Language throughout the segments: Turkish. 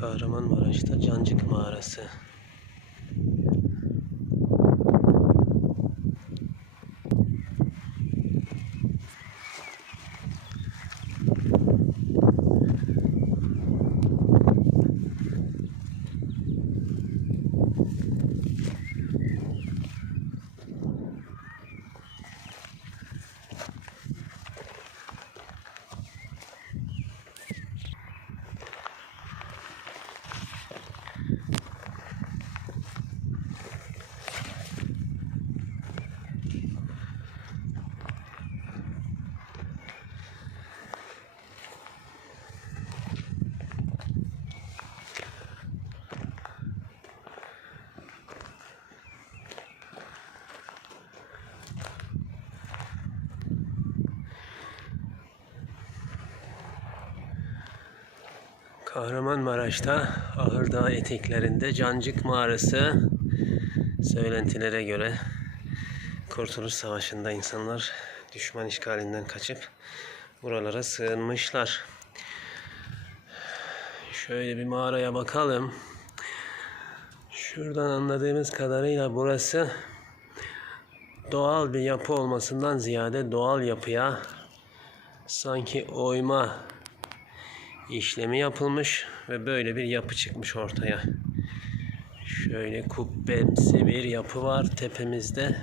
Kahramanmaraş'ta Cancık Mağarası. Kahramanmaraş'ta Ahırdağ eteklerinde Cancık Mağarası söylentilere göre Kurtuluş Savaşı'nda insanlar düşman işgalinden kaçıp buralara sığınmışlar. Şöyle bir mağaraya bakalım. Şuradan anladığımız kadarıyla burası doğal bir yapı olmasından ziyade doğal yapıya sanki oyma işlemi yapılmış ve böyle bir yapı çıkmış ortaya. Şöyle kubbemsi bir yapı var tepemizde.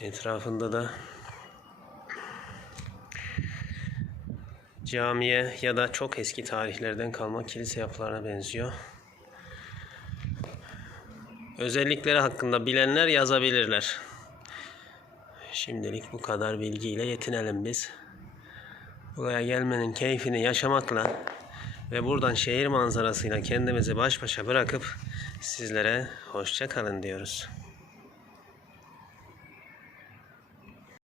Etrafında da camiye ya da çok eski tarihlerden kalma kilise yapılarına benziyor. Özellikleri hakkında bilenler yazabilirler. Şimdilik bu kadar bilgiyle yetinelim biz. Buraya gelmenin keyfini yaşamakla ve buradan şehir manzarasıyla kendimizi baş başa bırakıp sizlere hoşça kalın diyoruz.